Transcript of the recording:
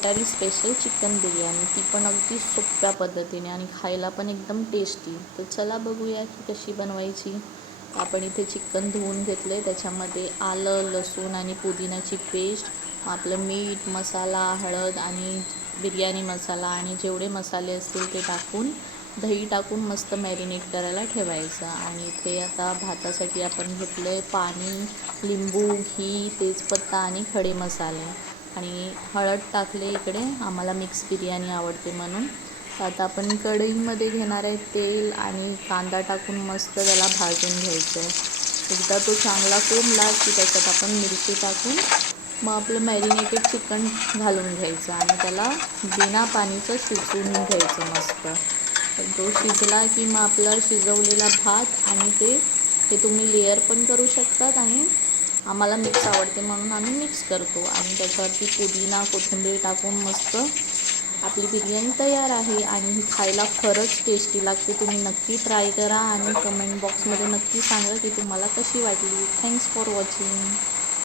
Matiari special chicken biryani, ती पण अगदी सोप्या पद्धतीने आणि खायला पण एकदम टेस्टी. तर चला बघूया की कशी बनवायची. आपण इथे चिकन धुवून घेतले, त्याच्यामध्ये आलं, लसूण आणि पुदिन्याची पेस्ट, आपलं मीठ, मसाला, हळद आणि बिर्याणी मसाला आणि जेवढे मसाले असतील ते टाकून, दही टाकून मस्त मॅरिनेट करायला ठेवायचं. आणि इथे आता भातासाठी आपण घेतलं आहे पाणी, लिंबू, घी, तेजपत्ता आणि खडे मसाले आणि हळद टाकले इकडे, आम्हाला मिक्स बिर्याणी आवडते म्हणून. तर आता आपण कढईमध्ये घेणार आहे तेल आणि कांदा टाकून मस्त त्याला भाजून घ्यायचं आहे. एकदा तो चांगला कोंबला की त्याच्यात आपण मिरची टाकून मग आपलं मॅरिनेटेड चिकन घालून घ्यायचं आणि त्याला बिना पाणीचं शिजवून घ्यायचं मस्त. तर तो शिजला की मग आपला शिजवलेला भात आणि हे तुम्ही लेअर पण करू शकतात आणि आम्हाला मिक्स आवडते म्हणून आम्ही मिक्स करतो आणि त्याच्यावरती पुदिना, कोथिंबीर टाकून मस्त आपली बिर्याणी तयार आहे. आणि ही खायला खरंच टेस्टी लागते. तुम्ही नक्की ट्राय करा आणि कमेंट बॉक्समध्ये नक्की सांगा की तुम्हाला कशी वाटली. Thanks for watching.